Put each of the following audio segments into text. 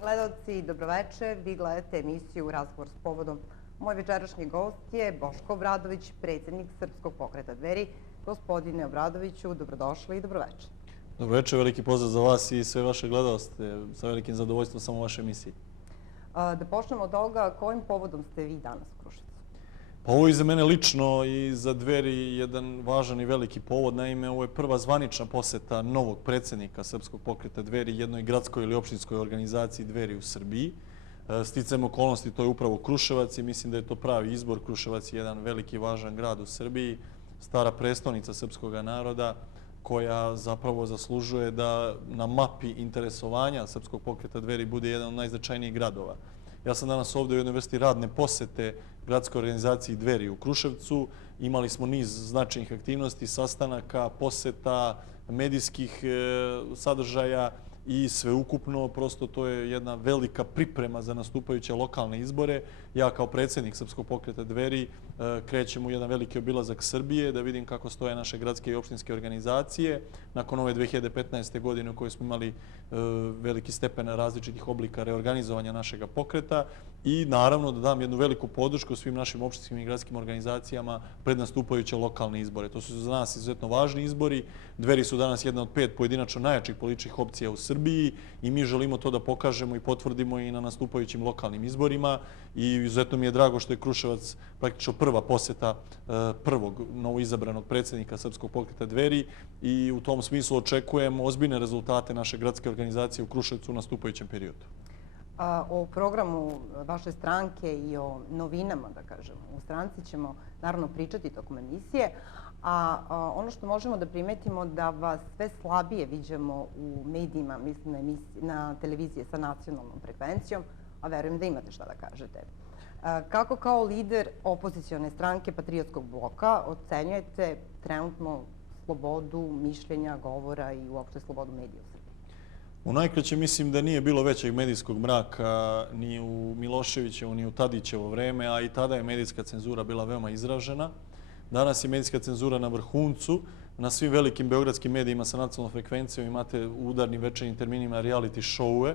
gledalci, dobroveče. Vi gledate emisiju Razgovor s povodom. Moj večerašnji gost je Boško Obradović, predsjednik Srpskog pokreta Dveri. Gospodine Obradoviću, dobrodošli i dobroveče. Dobroveče, veliki pozdrav za vas i sve vaše gledalce. Sa velikim zadovoljstvom sam u vašoj emisiji. Da počnemo od toga, kojim povodom ste vi danas u Kruševcu? Pa ovo je za mene lično i za Dveri jedan važan i veliki povod. Naime, ovo je prva zvanična poseta novog predsjednika Srpskog pokreta Dveri jednoj gradskoj ili opštinskoj organizaciji Dveri u Srbiji. Sticajem okolnosti to je upravo Kruševac i mislim da je to pravi izbor. Kruševac je jedan veliki važan grad u Srbiji, stara prestonica srpskog naroda koja zapravo zaslužuje da na mapi interesovanja Srpskog pokreta Dveri bude jedan od najznačajnijih gradova. Ja sam danas ovdje u jednoj vrsti radne posete gradskoj organizaciji Dveri u Kruševcu. Imali smo niz značajnih aktivnosti, sastanaka, poseta, medijskih sadržaja i sveukupno, prosto to je jedna velika priprema za nastupajuće lokalne izbore. Ja kao predsjednik Srpskog pokreta Dveri krećem u jedan veliki obilazak Srbije da vidim kako stoje naše gradske i opštinske organizacije. Nakon ove 2015. godine u kojoj smo imali veliki stepen različitih oblika reorganizovanja našega pokreta i naravno da dam jednu veliku podršku svim našim opštinskim i gradskim organizacijama pred nastupajuće lokalne izbore. To su za nas izuzetno važni izbori. Dveri su danas jedna od 5 pojedinačno najjačih političkih opcija u Srbiji i mi želimo to da pokažemo i potvrdimo i na nastupajućim lokalnim izborima i izuzetno mi je drago što je Kruševac praktično prva poseta prvog novoizabranog predsjednika Srpskog pokreta Dveri i u tom smislu očekujemo ozbiljne rezultate naše gradske organizacije u Kruševcu u nastupajućem periodu. O programu vaše stranke i o novinama, da kažemo, u stranci ćemo naravno pričati tokom emisije, a ono što možemo da primetimo da vas sve slabije viđamo u medijima, mislim na televizije sa nacionalnom frekvencijom, a verujem da imate šta da kažete. Kako kao lider opozicione stranke Patriotskog bloka ocenjujete trenutno slobodu mišljenja, govora i uopšte slobodu medija u Srbiji? U najkraće mislim da nije bilo većeg medijskog mraka ni u Miloševićevo, ni u Tadićevo vreme, a i tada je medijska cenzura bila veoma izražena. Danas je medijska cenzura na vrhuncu. Na svim velikim beogradskim medijima sa nacionalnom frekvencijom imate u udarnim večernjim terminima reality show-e.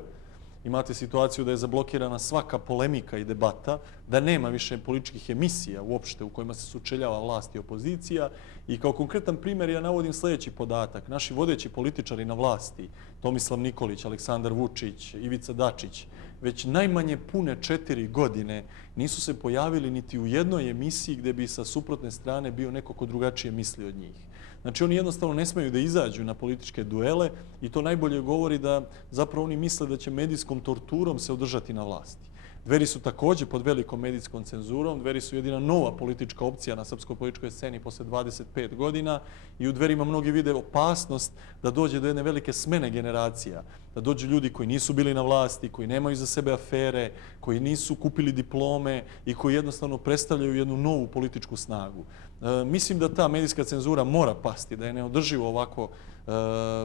Imate situaciju da je zablokirana svaka polemika i debata, da nema više političkih emisija uopšte u kojima se sučeljava vlast i opozicija. I kao konkretan primjer ja navodim sljedeći podatak. Naši vodeći političari na vlasti, Tomislav Nikolić, Aleksandar Vučić, Ivica Dačić, već najmanje pune 4 godine nisu se pojavili niti u jednoj emisiji gdje bi sa suprotne strane bio neko ko drugačije misli od njih. Znači oni jednostavno ne smeju da izađu na političke duele i to najbolje govori da zapravo oni misle da će medijskom torturom se održati na vlasti. Dveri su također pod velikom medijskom cenzurom. Dveri su jedina nova politička opcija na srpskoj političkoj sceni posle 25 godina i u Dverima mnogi vide opasnost da dođe do jedne velike smene generacija, da dođu ljudi koji nisu bili na vlasti, koji nemaju za sebe afere, koji nisu kupili diplome i koji jednostavno predstavljaju jednu novu političku snagu. Mislim da ta medijska cenzura mora pasti, da je neodrživo ovako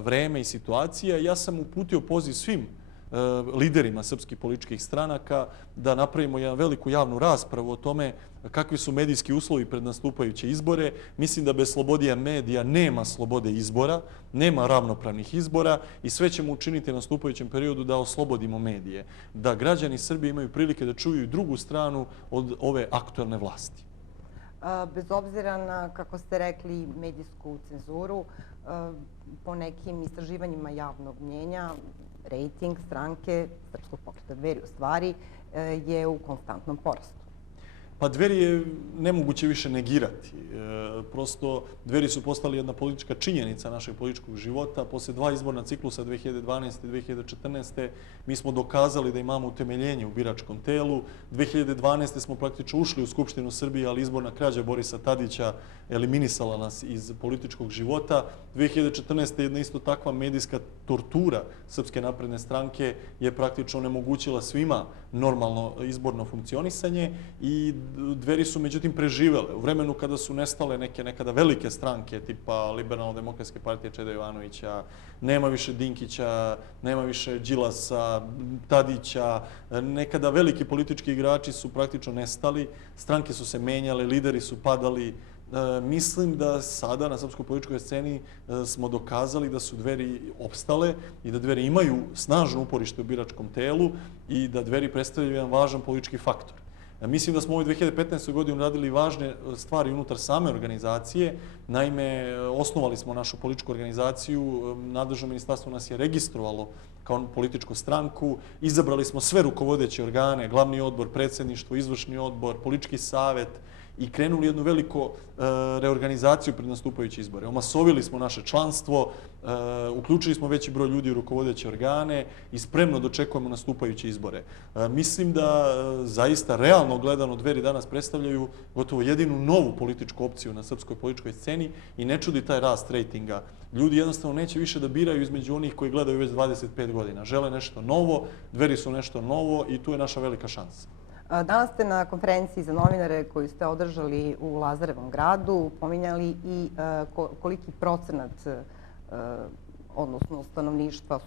vreme i situacija. Ja sam uputio poziv svim liderima srpskih političkih stranaka da napravimo jednu veliku javnu raspravu o tome kakvi su medijski uslovi pred nastupajuće izbore. Mislim da bez slobodija medija nema slobode izbora, nema ravnopravnih izbora i sve ćemo učiniti na nastupajućem periodu da oslobodimo medije, da građani Srbije imaju prilike da čuju i drugu stranu od ove aktuelne vlasti. Bez obzira na, kako ste rekli, medijsku cenzuru, po nekim istraživanjima javnog mnjenja, rejting stranke Srpskog pokreta Dveri u stvari je u konstantnom porastu. Pa Dveri je nemoguće više negirati. Prosto Dveri su postali jedna politička činjenica našeg političkog života. Posle 2 izborna ciklusa 2012. i 2014. mi smo dokazali da imamo utemeljenje u biračkom telu. 2012. smo praktično ušli u Skupštinu Srbije, ali izborna krađa Borisa Tadića eliminisala nas iz političkog života. 2014. jedna isto takva medijska tortura Srpske napredne stranke je praktično onemogućila svima normalno izborno funkcionisanje i Dveri su međutim preživele. U vremenu kada su nestale neke nekada velike stranke tipa Liberalno-demokratske partije Čeda Jovanovića, nema više Dinkića, nema više Đilasa, Tadića, nekada veliki politički igrači su praktično nestali, stranke su se menjale, lideri su padali, mislim da sada na srpskoj političkoj sceni smo dokazali da su Dveri opstale i da Dveri imaju snažno uporište u biračkom telu i da Dveri predstavljaju jedan važan politički faktor. Mislim da smo u ovoj 2015. godini radili važne stvari unutar same organizacije. Naime, osnovali smo našu političku organizaciju, nadležno ministarstvo nas je registrovalo kao političku stranku, izabrali smo sve rukovodeće organe, glavni odbor, predsjedništvo, izvršni odbor, politički savet i krenuli jednu veliku reorganizaciju pred nastupajuće izbore. Omasovili smo naše članstvo, uključili smo veći broj ljudi u rukovodeće organe i spremno dočekujemo nastupajuće izbore. Mislim da zaista realno gledano Dveri danas predstavljaju gotovo jedinu novu političku opciju na srpskoj političkoj sceni i ne čudi taj rast rejtinga. Ljudi jednostavno neće više da biraju između onih koji gledaju već 25 godina. Žele nešto novo, Dveri su nešto novo i tu je naša velika šansa. Danas ste na konferenciji za novinare koju ste održali u Lazarevom gradu pominjali i koliki procenat, odnosno stanovništva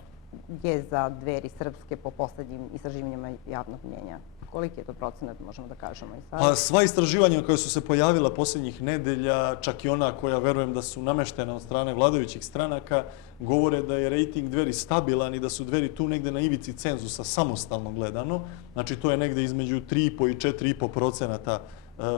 je za Dveri srpske po poslednjim istraživanjima javnog mnjenja. Koliki je to procenat, možemo da kažemo i sad? Pa sva istraživanja koja su se pojavila posljednjih nedelja, čak i ona koja verujem da su nameštena od strane vladajućih stranaka, govore da je rejting Dveri stabilan i da su Dveri tu negde na ivici cenzusa samostalno gledano. Znači to je negde između 3,5 i 4,5%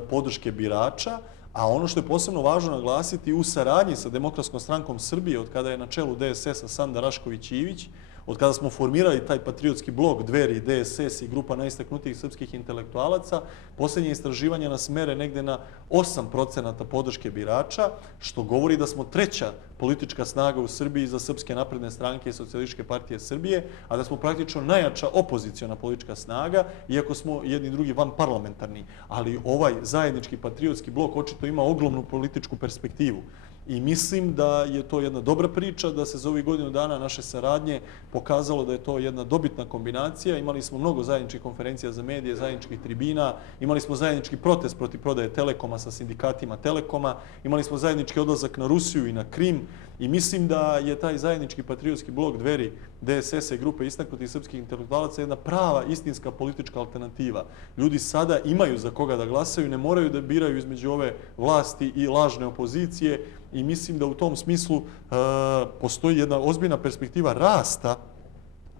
podrške birača. A ono što je posebno važno naglasiti, u saradnji sa Demokratskom strankom Srbije, od kada je na čelu DSS-a Sanda Rašković-Ivić, od kada smo formirali taj patriotski blok Dveri, DSS i grupa najistaknutijih srpskih intelektualaca, posljednje istraživanja nas mere negde na 8% podrške birača, što govori da smo treća politička snaga u Srbiji za Srpske napredne stranke i Socijalističke partije Srbije, a da smo praktično najjača opoziciona politička snaga, iako smo jedni drugi vanparlamentarni. Ali ovaj zajednički patriotski blok očito ima ogromnu političku perspektivu. I mislim da je to jedna dobra priča, da se za ovih godinu dana naše saradnje pokazalo da je to jedna dobitna kombinacija. Imali smo mnogo zajedničkih konferencija za medije, zajedničkih tribina, imali smo zajednički protest protiv prodaje Telekoma sa sindikatima Telekoma, imali smo zajednički odlazak na Rusiju i na Krim i mislim da je taj zajednički patriotski blok Dveri, DSS i grupe istaknutih srpskih intelektualaca jedna prava, istinska politička alternativa. Ljudi sada imaju za koga da glasaju, ne moraju da biraju između ove vlasti i lažne opozicije i mislim da u tom smislu postoji jedna ozbiljna perspektiva rasta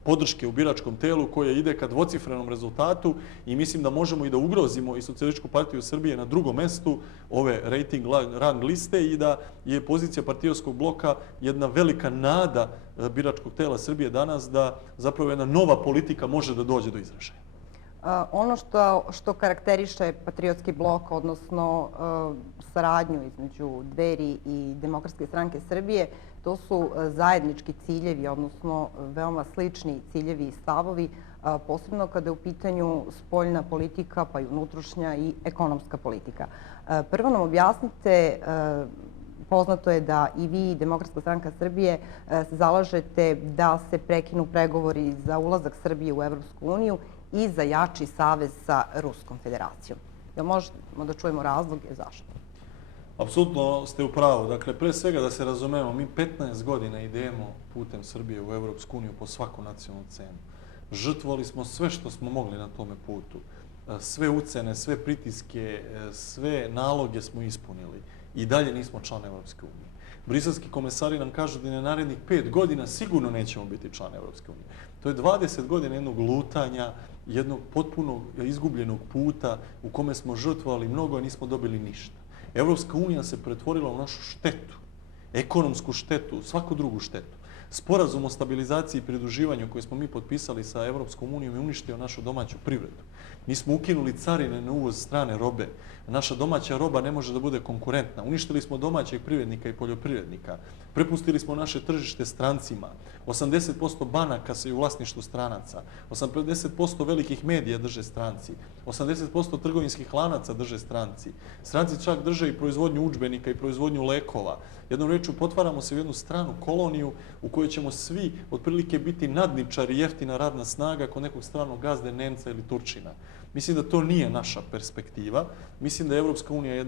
podrške u biračkom telu koja ide ka dvocifrenom rezultatu i mislim da možemo i da ugrozimo i Socijalističku partiju Srbije na drugom mestu ove rating rang liste i da je pozicija partijskog bloka jedna velika nada biračkog tela Srbije danas da zapravo jedna nova politika može da dođe do izražaja. Ono što karakteriše patriotski blok, odnosno saradnju između Dveri i Demokratske stranke Srbije, to su zajednički ciljevi, odnosno veoma slični ciljevi i stavovi, posebno kada je u pitanju spoljna politika, pa i unutrašnja i ekonomska politika. Prvo nam objasnite, poznato je da i vi i Demokratska stranka Srbije se zalažete da se prekinu pregovori za ulazak Srbije u Evropsku uniju i za jači savez sa Ruskom federacijom. Jel možemo da čujemo razloge zašto? Apsolutno ste u pravu. Dakle, pre svega da se razumemo, mi 15 godina idemo putem Srbije u Evropsku uniju po svaku nacionalnu cenu. Žrtvovali smo sve što smo mogli na tome putu. Sve ucene, sve pritiske, sve naloge smo ispunili. I dalje nismo član Evropske unije. Briselski komesari nam kažu da na narednih 5 godina sigurno nećemo biti član Evropske unije. To je 20 godina jednog lutanja, jednog potpuno izgubljenog puta u kome smo žrtvovali mnogo, a nismo dobili ništa. Evropska unija se pretvorila u našu štetu, ekonomsku štetu, svaku drugu štetu. Sporazum o stabilizaciji i pridruživanju koji smo mi potpisali sa Evropskom unijom je uništio našu domaću privredu. Mi smo ukinuli carine na uvoz strane robe. Naša domaća roba ne može da bude konkurentna. Uništili smo domaćeg privrednika i poljoprivrednika. Prepustili smo naše tržište strancima. 80% banaka se u vlasništvu stranaca. 80% velikih medija drže stranci. 80% trgovinskih lanaca drže stranci. Stranci čak drže i proizvodnju udžbenika i proizvodnju lekova. Jednom rečju, potvaramo se u jednu stranu koloniju u kojoj ćemo svi otprilike biti nadničari, jeftina radna snaga kod nekog stranog gazde, Nemca ili Turčina. Mislim da to nije naša perspektiva. Mislim da je Evropska unija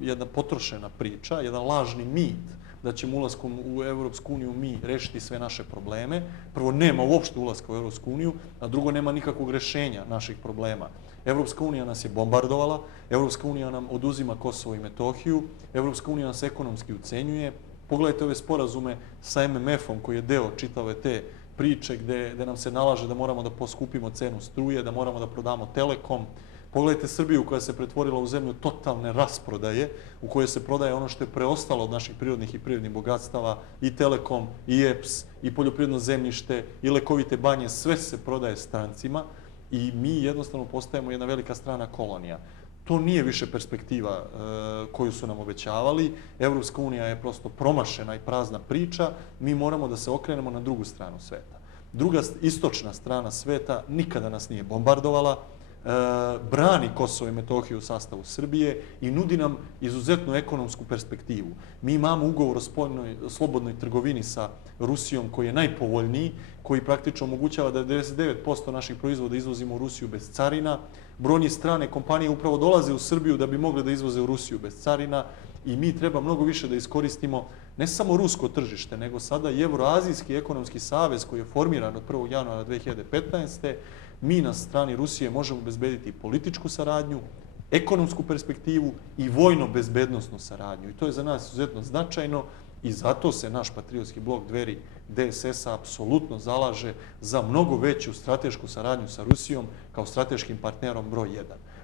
jedna potrošena priča, jedan lažni mit da ćemo ulaskom u Europsku uniju mi rešiti sve naše probleme. Prvo, nema uopšte ulaska u Europsku uniju, a drugo, nema nikakvog rešenja naših problema. Europska unija nas je bombardovala, Europska unija nam oduzima Kosovo i Metohiju, Europska unija nas ekonomski ucenjuje. Pogledajte ove sporazume sa MMF-om koji je deo čitave te priče gde nam se nalaže da moramo da poskupimo cenu struje, da moramo da prodamo Telekom. Pogledajte Srbiju koja se pretvorila u zemlju totalne rasprodaje, u kojoj se prodaje ono što je preostalo od naših prirodnih i prirodnih bogatstava, i Telekom, i EPS, i poljoprivredno zemljište, i lekovite banje, sve se prodaje strancima i mi jednostavno postajemo jedna velika strana kolonija. To nije više perspektiva koju su nam obećavali. Evropska unija je prosto promašena i prazna priča. Mi moramo da se okrenemo na drugu stranu sveta. Druga, istočna strana sveta nikada nas nije bombardovala, brani Kosovo i Metohiju u sastavu Srbije i nudi nam izuzetnu ekonomsku perspektivu. Mi imamo ugovor o slobodnoj trgovini sa Rusijom koji je najpovoljniji, koji praktično omogućava da 99% naših proizvoda izvozimo u Rusiju bez carina. Brojne strane kompanije upravo dolaze u Srbiju da bi mogle da izvoze u Rusiju bez carina i mi treba mnogo više da iskoristimo ne samo rusko tržište, nego sada i Evroazijski ekonomski savez koji je formiran od 1. januara 2015. Mi na strani Rusije možemo obezbediti političku saradnju, ekonomsku perspektivu i vojno-bezbednosnu saradnju. I to je za nas izuzetno značajno i zato se naš patriotski blok Dveri DSS-a apsolutno zalaže za mnogo veću stratešku saradnju sa Rusijom kao strateškim partnerom broj 1.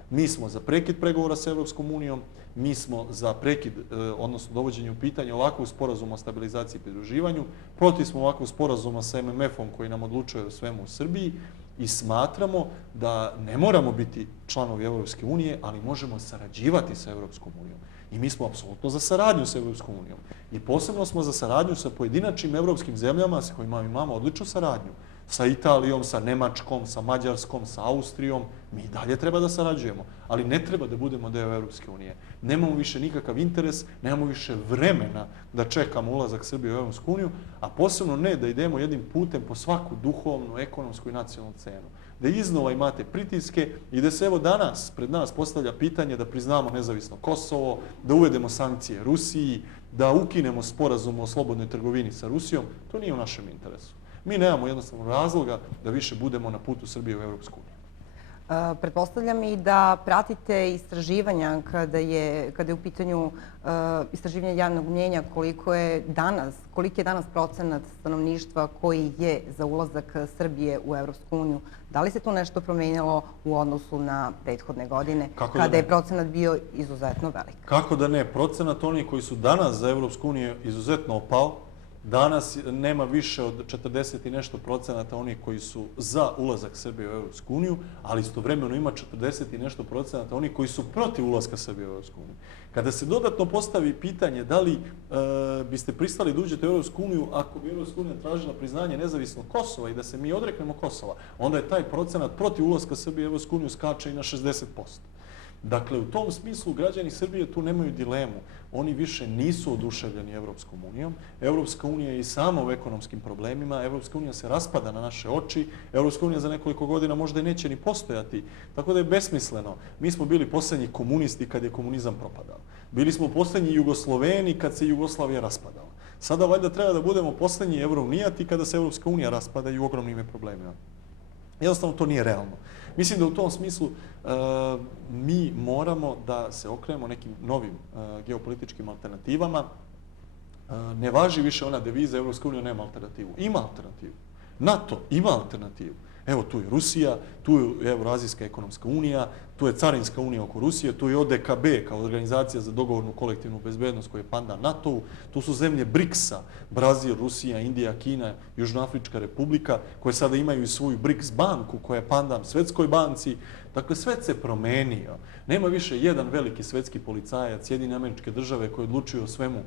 Mi smo za prekid pregovora sa Evropskom unijom, mi smo za prekid, odnosno dovođenje u pitanje ovakvog sporazuma o stabilizaciji i pridruživanju, protiv smo ovakvog sporazuma sa MMF-om koji nam odlučuje o svemu u Srbiji i smatramo da ne moramo biti članovi Evropske unije, ali možemo sarađivati sa Evropskom unijom. I mi smo apsolutno za saradnju sa Evropskom unijom. I posebno smo za saradnju sa pojedinačnim evropskim zemljama sa kojima imamo odličnu saradnju. Sa Italijom, sa Nemačkom, sa Mađarskom, sa Austrijom. Mi dalje treba da sarađujemo, ali ne treba da budemo deo Evropske unije. Nemamo više nikakav interes, nemamo više vremena da čekamo ulazak Srbije u Evropsku uniju, a posebno ne da idemo jednim putem po svaku duhovnu, ekonomsku i nacionalnu cenu. Da iznova imate pritiske i da se evo danas pred nas postavlja pitanje da priznamo nezavisno Kosovo, da uvedemo sankcije Rusiji, da ukinemo sporazum o slobodnoj trgovini sa Rusijom. To nije u našem interesu. Mi nemamo jednostavno razloga da više budemo na putu Srbije u Evropsku uniju. Pretpostavljam i da pratite istraživanja kada je u pitanju istraživanje javnog mnjenja koliki je danas procenat stanovništva koji je za ulazak Srbije u Evropsku uniju. Da li se to nešto promenilo u odnosu na prethodne godine kada je procenat bio izuzetno velik? Kako da ne? Procenat onih koji su danas za Evropsku uniju je izuzetno opao. Danas nema više od 40 i nešto procenata onih koji su za ulazak Srbije u Evropsku uniju, ali istovremeno ima 40 i nešto procenata onih koji su protiv ulaska Srbije u Evropsku uniju. Kada se dodatno postavi pitanje da li biste pristali da uđete u Evropsku uniju ako bi Evropska unija tražila priznanje nezavisnog Kosova i da se mi odreknemo Kosova, onda je taj procenat protiv ulaska Srbije u Evropsku uniju skače i na 60%. Dakle, u tom smislu građani Srbije tu nemaju dilemu. Oni više nisu oduševljeni Evropskom unijom. Evropska unija je i sama u ekonomskim problemima. Evropska unija se raspada na naše oči. Evropska unija za nekoliko godina možda i neće ni postojati. Tako da je besmisleno. Mi smo bili poslednji komunisti kad je komunizam propadao. Bili smo poslednji Jugosloveni kad se Jugoslavija raspadala. Sada valjda treba da budemo poslednji Evrounijati kada se Evropska unija raspada i u ogromnim je problemima. Jednostavno to nije realno. Mislim da u tom smislu mi moramo da se okrenemo nekim novim geopolitičkim alternativama. Ne važi više ona deviza Evropska unija nema alternativu. Ima alternativu. NATO ima alternativu. Evo tu je Rusija, tu je Evroazijska ekonomska unija, tu je Carinska unija oko Rusije, tu je ODKB kao organizacija za dogovornu kolektivnu bezbednost koja je pandan NATO-u, tu su zemlje BRICS-a, Brazil, Rusija, Indija, Kina, Južnoafrička republika, koje sada imaju i svoju BRICS banku koja je pandan Svetskoj banci. Dakle, svet se promenio. Nema više jedan veliki svetski policajac, Sjedinjene Američke Države koji odlučuju o svemu.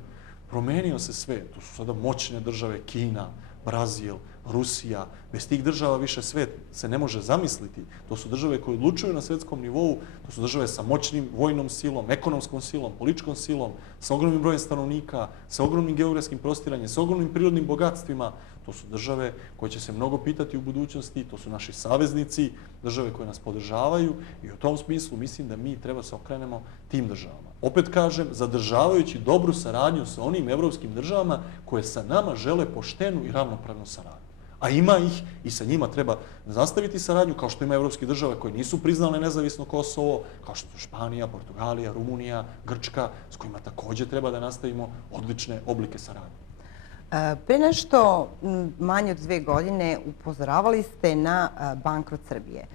Promenio se svet. Tu su sada moćne države Kina, Brazil, Rusija. Bez tih država više svet se ne može zamisliti. To su države koje odlučuju na svetskom nivou, to su države sa moćnim vojnom silom, ekonomskom silom, političkom silom, sa ogromnim brojem stanovnika, sa ogromnim geografskim prostiranjem, sa ogromnim prirodnim bogatstvima. To su države koje će se mnogo pitati u budućnosti, to su naši saveznici, države koje nas podržavaju i u tom smislu mislim da mi treba se okrenemo tim državama. Opet kažem, zadržavajući dobru saradnju sa onim evropskim državama koje sa nama žele poštenu i ravnopravnu saradnju. A ima ih i sa njima treba nastaviti saradnju, kao što ima evropske države koje nisu priznale nezavisno Kosovo, kao što su Španija, Portugalija, Rumunija, Grčka, s kojima također treba da nastavimo odlične oblike saradnje. Pre nešto manje od 2 godine upozoravali ste na bankrot Srbije.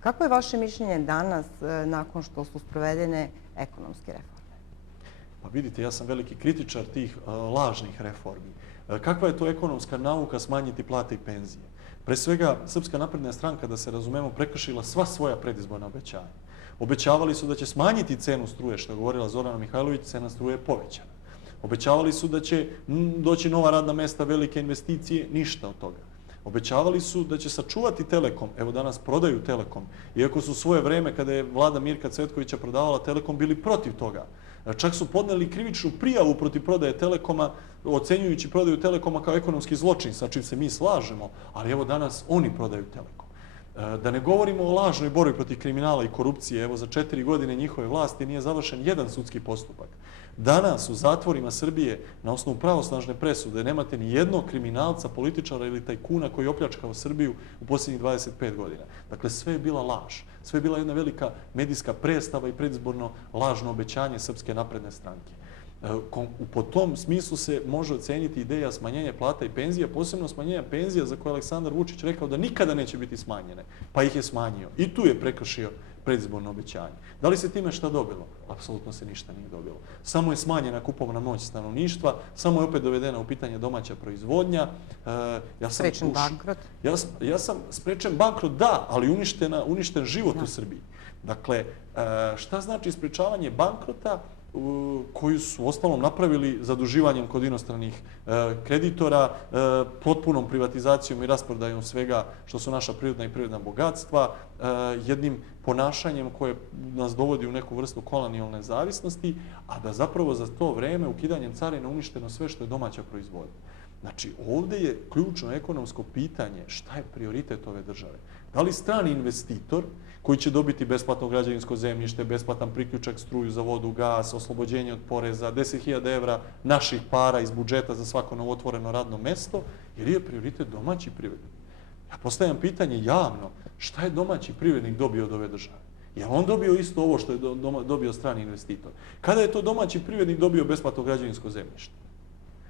Kako je vaše mišljenje danas nakon što su sprovedene ekonomske reforme? Pa vidite, ja sam veliki kritičar tih lažnih reformi. Kakva je to ekonomska nauka smanjiti plate i penzije? Pre svega, Srpska napredna stranka, da se razumemo, prekršila sva svoja predizborna obećanja. Obećavali su da će smanjiti cenu struje, što je govorila Zorana Mihajlović, cena struje je povećana. Obećavali su da će doći nova radna mesta, velike investicije, ništa od toga. Obećavali su da će sačuvati Telekom, evo danas prodaju Telekom, iako su svoje vreme kada je vlada Mirka Cvetkovića prodavala Telekom bili protiv toga. Čak su podneli krivičnu prijavu protiv prodaje Telekoma, ocenjujući prodaju Telekoma kao ekonomski zločin, sa čim se mi slažemo, ali evo danas oni prodaju Telekom. Da ne govorimo o lažnoj borbi protiv kriminala i korupcije, evo za 4 godine njihove vlasti nije završen jedan sudski postupak. Danas u zatvorima Srbije na osnovu pravosnažne presude nemate ni jednog kriminalca, političara ili tajkuna koji je opljačkao Srbiju u posljednjih 25 godina. Dakle, sve je bila laž. Sve je bila jedna velika medijska predstava i predizborno lažno obećanje Srpske napredne stranke. Po tom smislu se može oceniti ideja smanjenja plata i penzija, posebno smanjenja penzija za koje je Aleksandar Vučić rekao da nikada neće biti smanjene, pa ih je smanjio. I tu je prekršio predizborno obećanje. Da li se time šta dobilo? Apsolutno se ništa nije dobilo. Samo je smanjena kupovna moć stanovništva, samo je opet dovedena u pitanje domaća proizvodnja. Sprečen bankrot? Ja sam sprečen bankrot, da, ali uništen život u Srbiji. Dakle, šta znači sprečavanje bankrota koju su ostalom napravili zaduživanjem kod inostranih kreditora, potpunom privatizacijom i rasprodajom svega što su naša prirodna i prirodna bogatstva, jednim ponašanjem koje nas dovodi u neku vrstu kolonijalne zavisnosti, a da zapravo za to vreme ukidanjem carina uništeno sve što je domaća proizvodnja. Znači, ovdje je ključno ekonomsko pitanje šta je prioritet ove države. Da li strani investitor koji će dobiti besplatno građevinsko zemljište, besplatan priključak struju za vodu, gas, oslobođenje od poreza, 10.000 evra naših para iz budžeta za svako novotvoreno radno mesto, jer je prioritet domaći privrednik. Ja postavljam pitanje javno, šta je domaći privrednik dobio od ove države? Je on dobio isto ovo što je dobio strani investitor? Kada je to domaći privrednik dobio besplatno građevinsko zemljište?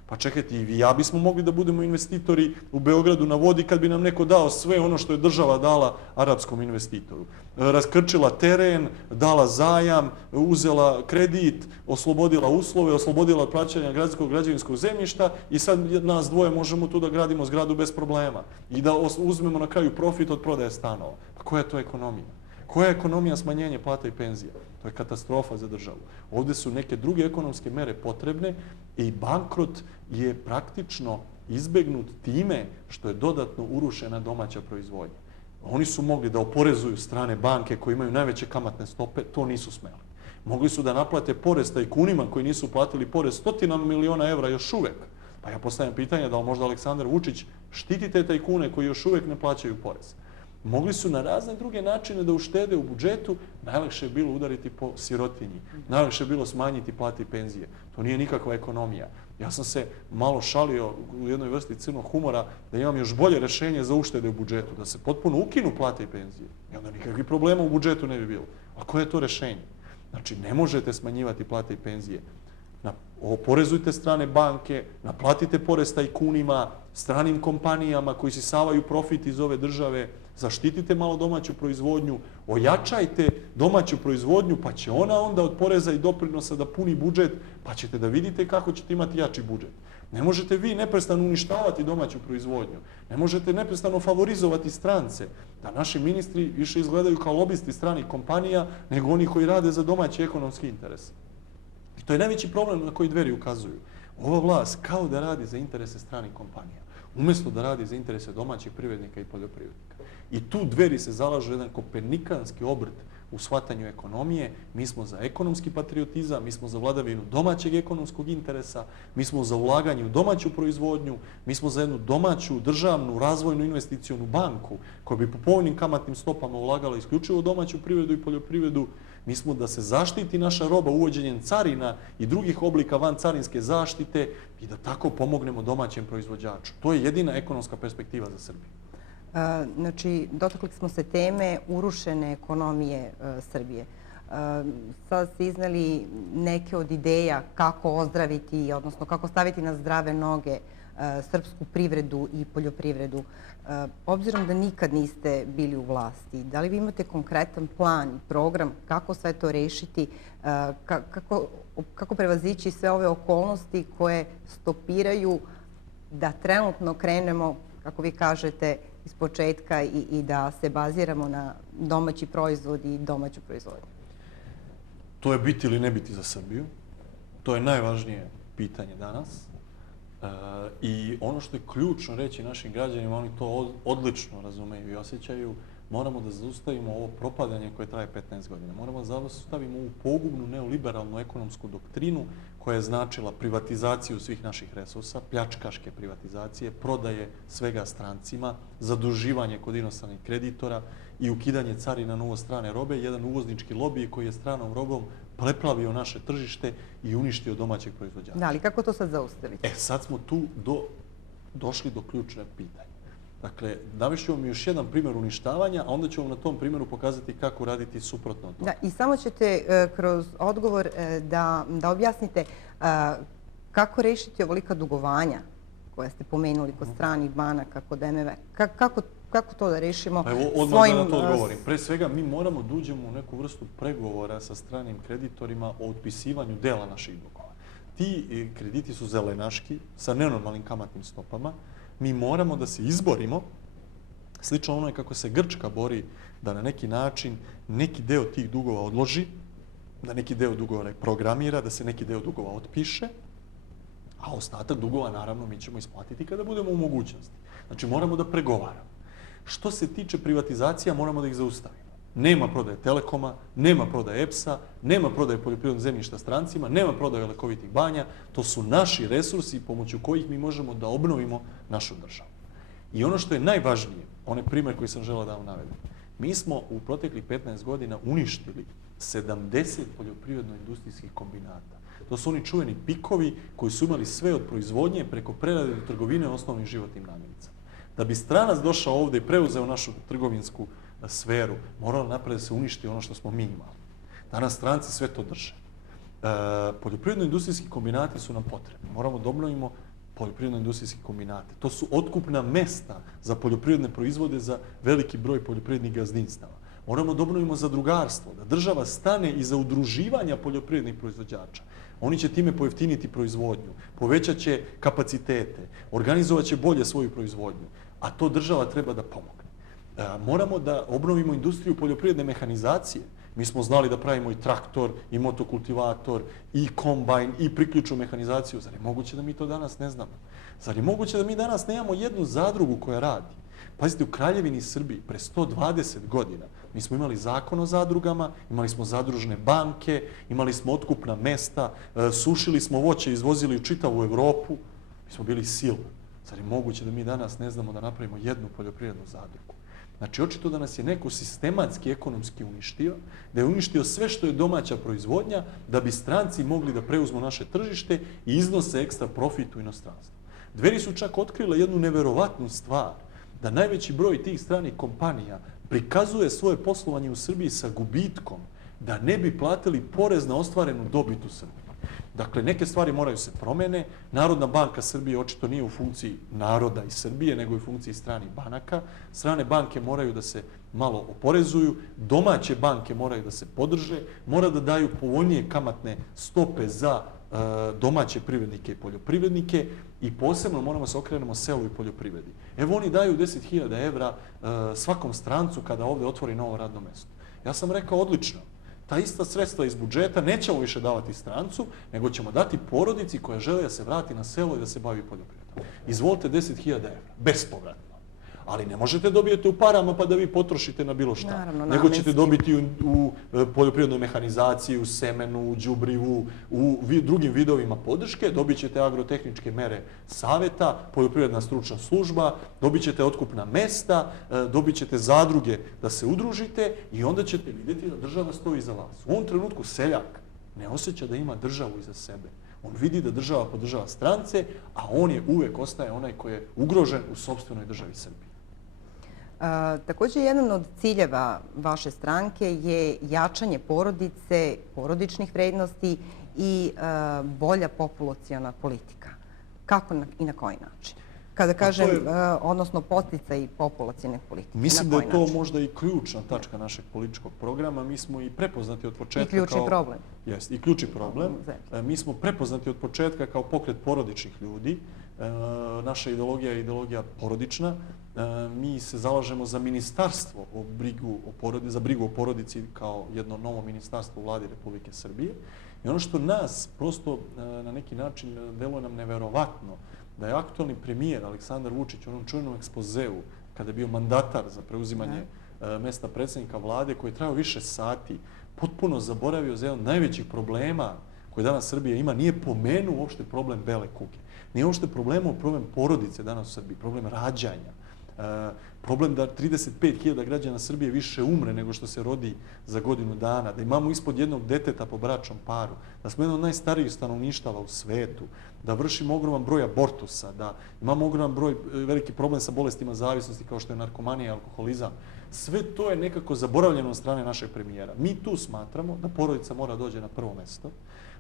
Pa čekajte, i vi ja bismo mogli da budemo investitori u Beogradu na vodi kad bi nam neko dao sve ono što je država dala arapskom investitoru. Raskrčila teren, dala zajam, uzela kredit, oslobodila uslove, oslobodila od plaćanja građevinskog zemljišta i sad nas dvoje možemo tu da gradimo zgradu bez problema i da uzmemo na kraju profit od prodaje stanova. Pa koja je to ekonomija? Koja je ekonomija smanjenja plata i penzija? To je katastrofa za državu. Ovdje su neke druge ekonomske mere potrebne i bankrot je praktično izbegnut time što je dodatno urušena domaća proizvodnja. Oni su mogli da oporezuju strane banke koje imaju najveće kamatne stope, to nisu smeli. Mogli su da naplate porez tajkunima koji nisu platili porez 100 miliona evra još uvek. Pa ja postavljam pitanje da li možda Aleksandar Vučić štiti te tajkune koji još uvek ne plaćaju porez. Mogli su na razne druge načine da uštede u budžetu, najlakše je bilo udariti po sirotinji, najlakše je bilo smanjiti plate i penzije. To nije nikakva ekonomija. Ja sam se malo šalio u jednoj vrsti crnog humora da imam još bolje rešenje za uštede u budžetu, da se potpuno ukinu plate i penzije. I onda nikakvih problema u budžetu ne bi bilo. A koje je to rešenje? Znači, ne možete smanjivati plate i penzije. Oporezujte strane banke, naplatite porez tajkunima, stranim kompanijama koji sisavaju profit iz ove države, zaštitite malo domaću proizvodnju, ojačajte domaću proizvodnju, pa će ona onda od poreza i doprinosa da puni budžet, pa ćete da vidite kako ćete imati jači budžet. Ne možete vi neprestano uništavati domaću proizvodnju, ne možete neprestano favorizovati strance, da naši ministri više izgledaju kao lobisti stranih kompanija nego oni koji rade za domaći ekonomski interes. I to je najveći problem na koji Dveri ukazuju. Ova vlast kao da radi za interese stranih kompanija. umjesto da radi za interese domaćih privrednika i poljoprivrednika. I tu Dveri se zalažu jedan kopernikanski obrt u shvatanju ekonomije. Mi smo za ekonomski patriotizam, mi smo za vladavinu domaćeg ekonomskog interesa, mi smo za ulaganje u domaću proizvodnju, mi smo za jednu domaću državnu razvojnu investicionu banku koja bi po povoljnim kamatnim stopama ulagala isključivo u domaću privredu i poljoprivredu. Mi smo da se zaštiti naša roba uvođenjem carina i drugih oblika vancarinske zaštite i da tako pomognemo domaćem proizvođaču. To je jedina ekonomska perspektiva za Srbiju. Znači, dotakli smo se teme urušene ekonomije Srbije. Sad ste iznali neke od ideja kako ozdraviti, odnosno kako staviti na zdrave noge srpsku privredu i poljoprivredu. Obzirom da nikad niste bili u vlasti, da li vi imate konkretan plan i program kako sve to rešiti, kako prevazići sve ove okolnosti koje stopiraju da trenutno krenemo, kako vi kažete, iz početka i da se baziramo na domaći proizvod i domaću proizvodnju? To je biti ili ne biti za Srbiju. To je najvažnije pitanje danas. I ono što je ključno reći našim građanima, oni to odlično razumeju i osjećaju, moramo da zaustavimo ovo propadanje koje traje 15 godina. Moramo da zaustavimo ovu pogubnu neoliberalnu ekonomsku doktrinu koja je značila privatizaciju svih naših resursa, pljačkaške privatizacije, prodaje svega strancima, zaduživanje kod inostranih kreditora i ukidanje carina na uvoz strane robe, jedan uvoznički lobij koji je stranom robom preplavio naše tržište i uništio domaćeg proizvođača. Da, ali kako to sad zaustaviti? Sad smo tu došli do ključnog pitanja. Dakle, navešću vam još jedan primjer uništavanja, a onda ću vam na tom primjeru pokazati kako raditi suprotno od toga. Da, i samo ćete kroz odgovor da objasnite kako rešiti ovolika dugovanja koja ste pomenuli kod stranih banaka, kod MMF. Kako to da rešimo svojim... Evo, odmah da na to odgovorim. Pre svega, mi moramo da uđemo u neku vrstu pregovora sa stranim kreditorima o otpisivanju dela naših dugova. Ti krediti su zelenaški, sa nenormalnim kamatnim stopama. Mi moramo da se izborimo, slično ono je kako se Grčka bori da na neki način neki deo tih dugova odloži, da neki deo dugova programira, da se neki deo dugova otpiše, a ostatak dugova, naravno, mi ćemo isplatiti kada budemo u mogućnosti. Znači, moramo da pregovaramo. Što se tiče privatizacija, moramo da ih zaustavimo. Nema prodaje Telekoma, nema prodaje EPS-a, nema prodaje poljoprivrednog zemljišta strancima, nema prodaje lekovitih banja. To su naši resursi pomoću kojih mi možemo da obnovimo našu državu. I ono što je najvažnije, onaj primjer koji sam želeo da vam navedem, mi smo u proteklih 15 godina uništili 70 poljoprivredno-industrijskih kombinata. To su oni čuveni pikovi koji su imali sve od proizvodnje preko prerade do trgovine osnovnim životnim namirnicama. Da bi stranac došao ovdje i preuzeo našu trgovinsku sferu, moralo napred da se uništi ono što smo mi imali. Danas stranci sve to drže. Poljoprivredno-industrijski kombinati su nam potrebni. Moramo da obnovimo poljoprivredno-industrijski kombinate. To su otkupna mesta za poljoprivredne proizvode za veliki broj poljoprivrednih gazdinstava. Moramo da obnovimo zadrugarstvo, da država stane iza udruživanja poljoprivrednih proizvođača. Oni će time pojeftiniti proizvodnju, povećat će kapacitete, organizovat će bolje svoju proizvodnju, a to država treba da pomogne. Moramo da obnovimo industriju poljoprivredne mehanizacije. Mi smo znali da pravimo i traktor, i motokultivator, i kombajn, i priključnu mehanizaciju. Zar je moguće da mi to danas ne znamo? Zar je moguće da mi danas nemamo jednu zadrugu koja radi? Pazite, u Kraljevini Srbiji pre 120 godina mi smo imali zakon o zadrugama, imali smo zadružne banke, imali smo otkupna mesta, sušili smo voće, izvozili u čitavu Evropu. Mi smo bili sila. Zar je moguće da mi danas ne znamo da napravimo jednu poljoprivrednu zadrugu? Znači, očito da nas je neko sistematski ekonomski uništio, da je uništio sve što je domaća proizvodnja, da bi stranci mogli da preuzmu naše tržište i iznose ekstra profit u inostranstvu. Dveri su čak otkrile jednu neverovatnu stvar, da najveći broj tih stranih kompanija prikazuje svoje poslovanje u Srbiji sa gubitkom, da ne bi platili porez na ostvarenu dobit u Srbiji. Dakle, neke stvari moraju se promene. Narodna banka Srbije očito nije u funkciji naroda i Srbije, nego u funkciji stranih banaka. Strane banke moraju da se malo oporezuju, domaće banke moraju da se podrže, mora da daju povoljnije kamatne stope za domaće privrednike i poljoprivrednike i posebno moramo se okrenemo selu i poljoprivredi. Evo oni daju 10.000 evra svakom strancu kada ovdje otvori novo radno mesto. Ja sam rekao odlično. Ta ista sredstva iz budžeta nećemo više davati strancu, nego ćemo dati porodici koja žele da se vrati na selo i da se bavi poljoprivredom. Izvolite 10.000 evra, bespovratno. Ali ne možete dobijete u parama pa da vi potrošite na bilo šta. Naravno, nego ćete namenski. dobiti u poljoprivrednoj mehanizaciji, u semenu, u đubrivu, u drugim vidovima podrške, dobit ćete agrotehničke mere saveta, poljoprivredna stručna služba, dobit ćete otkupna mesta, dobit ćete zadruge da se udružite i onda ćete vidjeti da država stoji iza vas. U ovom trenutku seljak ne osjeća da ima državu iza sebe. On vidi da država podržava strance, a on je uvijek ostaje onaj koji je ugrožen u sopstvenoj državi Srbiji. Također, jedan od ciljeva vaše stranke je jačanje porodice, porodičnih vrednosti i bolja populaciona politika. Kako i na koji način? Kada kažem, odnosno podsticaj populacione politike. Mislim da je to možda i ključna tačka našeg političkog programa. Mi smo i prepoznati od početka kao... I ključni problem. Jeste, i ključni problem. Mi smo prepoznati od početka kao pokret porodičnih ljudi. Naša ideologija je ideologija porodična. Mi se zalažemo za ministarstvo za brigu o porodici kao jedno novo ministarstvo u vladi Republike Srbije. I ono što nas prosto na neki način deluje nam neverovatno, da je aktualni premijer Aleksandar Vučić u onom čuvenom ekspozeu, kada je bio mandatar za preuzimanje mesta predsjednika vlade, koji je trajao više sati, potpuno zaboravio za jedan od najvećih problema koje danas Srbija ima, nije pomenuo uopšte problem bele kuge. Nije uopšte problem porodice danas u Srbiji, problem rađanja. Problem da 35.000 građana Srbije više umre nego što se rodi za godinu dana, da imamo ispod jednog deteta po bračnom paru, da smo jedan od najstarijih stanovništava u svetu, da vršimo ogroman broj abortusa, da imamo ogroman broj, veliki problem sa bolestima zavisnosti kao što je narkomanija i alkoholizam. Sve to je nekako zaboravljeno od strane našeg premijera. Mi tu smatramo da porodica mora dođe na prvo mesto,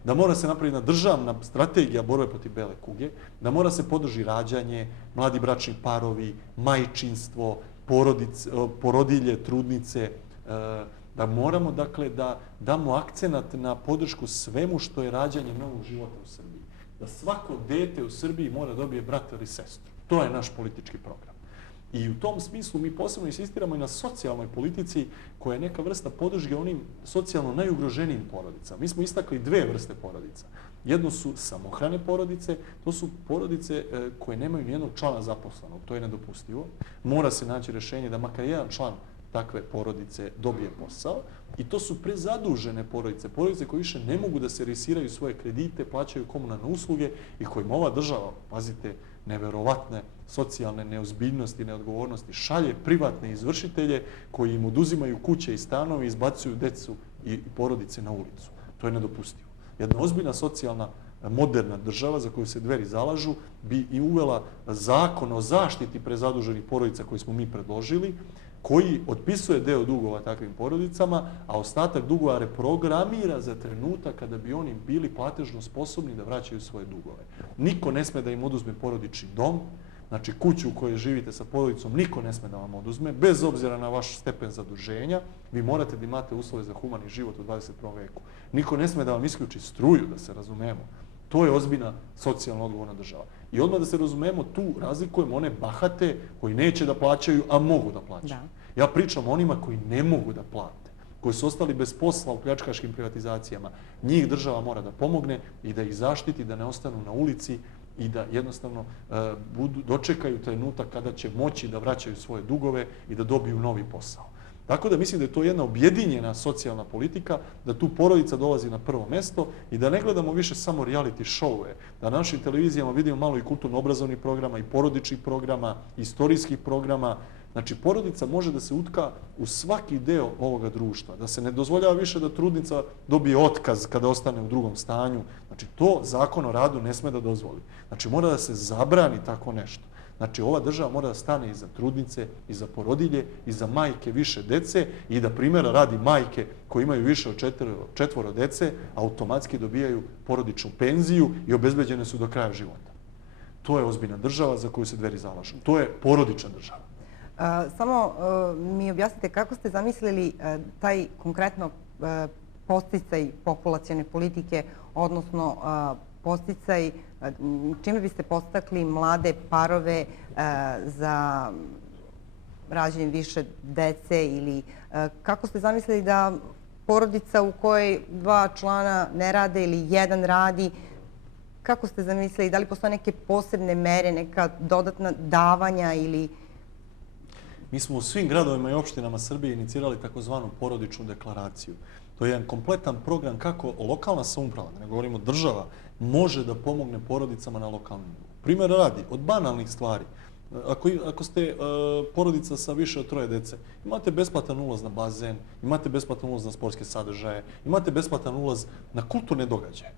da mora se napraviti jedna državna strategija borbe protiv bele kuge, da mora se podrži rađanje, mladi bračni parovi, majčinstvo, porodilje, trudnice, da moramo dakle da damo akcenat na podršku svemu što je rađanje novog života u Srbiji. Da svako dete u Srbiji mora dobije brata ili sestru. To je naš politički program. I u tom smislu mi posebno insistiramo i na socijalnoj politici koja je neka vrsta podrške onim socijalno najugroženijim porodicama. Mi smo istakli dve vrste porodica. Jedno su samohrane porodice, to su porodice koje nemaju nijednog člana zaposlenog, to je nedopustivo. Mora se naći rješenje da makar jedan član takve porodice dobije posao. I to su prezadužene porodice, porodice koje više ne mogu da servisiraju svoje kredite, plaćaju komunalne usluge i kojima ova država, pazite, neverovatne socijalne neozbiljnosti i neodgovornosti, šalje privatne izvršitelje koji im oduzimaju kuće i stanove i izbacuju decu i porodice na ulicu. To je nedopustivo. Jedna ozbiljna socijalna moderna država za koju se Dveri zalažu bi i uvela zakon o zaštiti prezaduženih porodica koji smo mi predložili, koji otpisuje deo dugova takvim porodicama, a ostatak dugova reprogramira za trenutak kada bi oni bili platežno sposobni da vraćaju svoje dugove. Niko ne sme da im oduzme porodični dom, znači kuću u kojoj živite sa porodicom, niko ne sme da vam oduzme, bez obzira na vaš stepen zaduženja, vi morate da imate uslove za humani život u 21. veku. Niko ne sme da vam isključi struju, da se razumemo. To je ozbiljna socijalno odgovorna država. I odmah da se razumemo, tu razlikujemo one bahate koji neće da plaćaju, a mogu da plaćaju. Ja pričam o onima koji ne mogu da plate, koji su ostali bez posla u pljačkaškim privatizacijama. Njih država mora da pomogne i da ih zaštiti, da ne ostanu na ulici i da jednostavno dočekaju trenutak kada će moći da vraćaju svoje dugove i da dobiju novi posao. Tako da mislim da je to jedna objedinjena socijalna politika, da tu porodica dolazi na prvo mesto i da ne gledamo više samo reality show-e, da na našim televizijama vidimo malo i kulturno-obrazovnih programa, i porodičnih programa, istorijskih programa. Znači, porodica može da se utka u svaki deo ovoga društva, da se ne dozvoljava više da trudnica dobije otkaz kada ostane u drugom stanju. Znači, to Zakon o radu ne sme da dozvoli. Znači, mora da se zabrani tako nešto. Znači, ova država mora da stane i za trudnice, i za porodilje, i za majke više dece i da primjera radi majke koje imaju više od četvoro dece, automatski dobijaju porodičnu penziju i obezbeđene su do kraja života. To je ozbiljna država za koju se Dveri zalažu. To je porodična država. Samo mi objasnite kako ste zamislili taj konkretno podsticaj populacione politike, odnosno podsticaj, čime biste podstakli mlade parove za rađenje više dece ili kako ste zamislili da porodica u kojoj dva člana ne rade ili jedan radi, kako ste zamislili? Da li postoje neke posebne mere, neka dodatna davanja ili... Mi smo u svim gradovima i opštinama Srbije inicirali takozvanu porodičnu deklaraciju. To je jedan kompletan program kako lokalna samouprava, da ne govorimo država, može da pomogne porodicama na lokalnom nivou. Primjer radi, od banalnih stvari. Ako ste porodica sa više od 3 dece, imate besplatan ulaz na bazen, imate besplatan ulaz na sportske sadržaje, imate besplatan ulaz na kulturne događaje.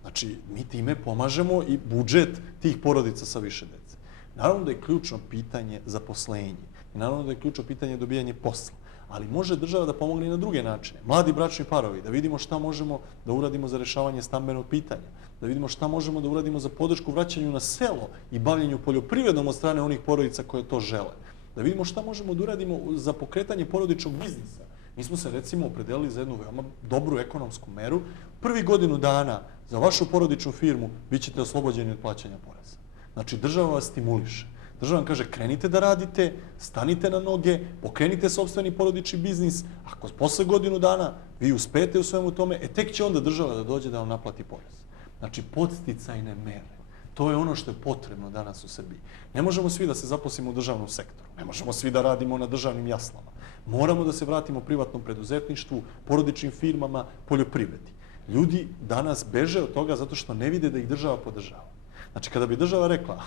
Znači, mi time pomažemo i budžet tih porodica sa više dece. Naravno da je ključno pitanje zaposlenje. I naravno da je ključno pitanje dobijanje posla. Ali može država da pomogne i na druge načine. Mladi bračni parovi, da vidimo šta možemo da uradimo za rešavanje stambenog pitanja, da vidimo šta možemo da uradimo za podršku vraćanju na selo i bavljenju poljoprivrednom od strane onih porodica koje to žele. Da vidimo šta možemo da uradimo za pokretanje porodičnog biznisa. Mi smo se recimo opredelili za jednu veoma dobru ekonomsku meru. Prvi godinu dana za vašu porodičnu firmu bit ćete oslobođeni od plaćanja poreza. Znači država vas stimuliše. Država vam kaže krenite da radite, stanite na noge, pokrenite sopstveni porodični biznis. Ako posle godinu dana vi uspete u svemu tome, tek će onda država da dođe da vam naplati porez. Znači podsticajne mere. To je ono što je potrebno danas u Srbiji. Ne možemo svi da se zaposlimo u državnom sektoru. Ne možemo svi da radimo na državnim jaslama. Moramo da se vratimo privatnom preduzetništvu, porodičnim firmama, poljoprivredi. Ljudi danas beže od toga zato što ne vide da ih država podržava. Znači kada bi država rekla,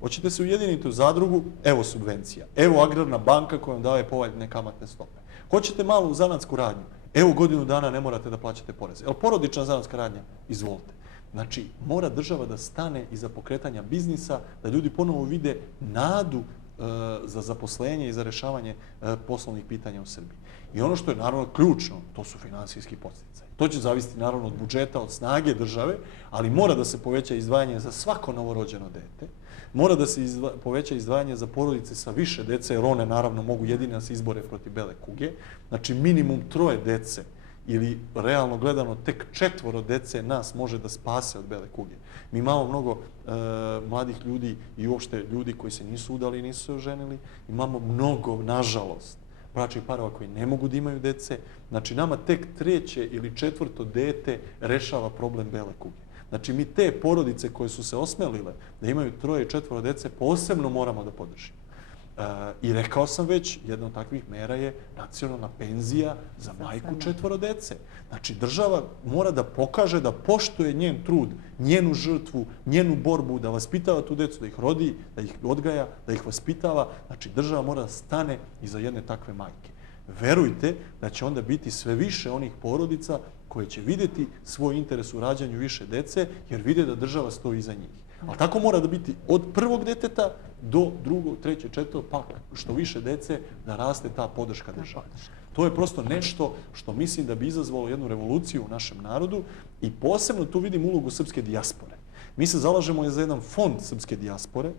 hoćete se ujediniti u zadrugu, evo subvencija, evo agrarna banka koja vam daje povoljne kamatne stope. Hoćete malu zanatsku radnju, evo godinu dana ne morate da plaćate poreze. Evo porodična zanatska radnja, izvolite. Znači, mora država da stane iza pokretanja biznisa, da ljudi ponovo vide nadu za zaposlenje i za rešavanje poslovnih pitanja u Srbiji. I ono što je naravno ključno, to su finansijski podsticaji. To će zavisiti naravno od budžeta, od snage države, ali mora da se poveća izdvajanje za svako novorođeno dete, mora da se poveća izdvajanje za porodice sa više dece, jer one naravno mogu jedine da se izbore protiv bele kuge. Znači minimum 3 dece ili realno gledano tek 4 dece nas može da spase od bele kuge. Mi imamo mnogo mladih ljudi i uopšte ljudi koji se nisu udali i nisu se oženili. Imamo mnogo, nažalost, bračnih parova koji ne mogu da imaju dece. Znači nama tek 3. ili 4. dete rešava problem bele kuge. Znači mi te porodice koje su se osmelile da imaju 3 i 4 dece posebno moramo da podržimo. I rekao sam već, jedna od takvih mera je nacionalna penzija za majku 4 dece. Znači država mora da pokaže da poštuje njen trud, njenu žrtvu, njenu borbu, da vaspitava tu decu, da ih rodi, da ih odgaja, da ih vaspitava. Znači država mora da stane iza jedne takve majke. Verujte da će onda biti sve više onih porodica koje će vidjeti svoj interes u rađanju više dece, jer vide da država stoji iza njih. Ali tako mora da biti od 1. deteta do 2., 3., 4., pa što više dece da raste ta podrška države. To je prosto nešto što mislim da bi izazvalo jednu revoluciju u našem narodu i posebno tu vidim ulogu srpske dijaspore. Mi se zalažemo za jedan fond srpske dijaspore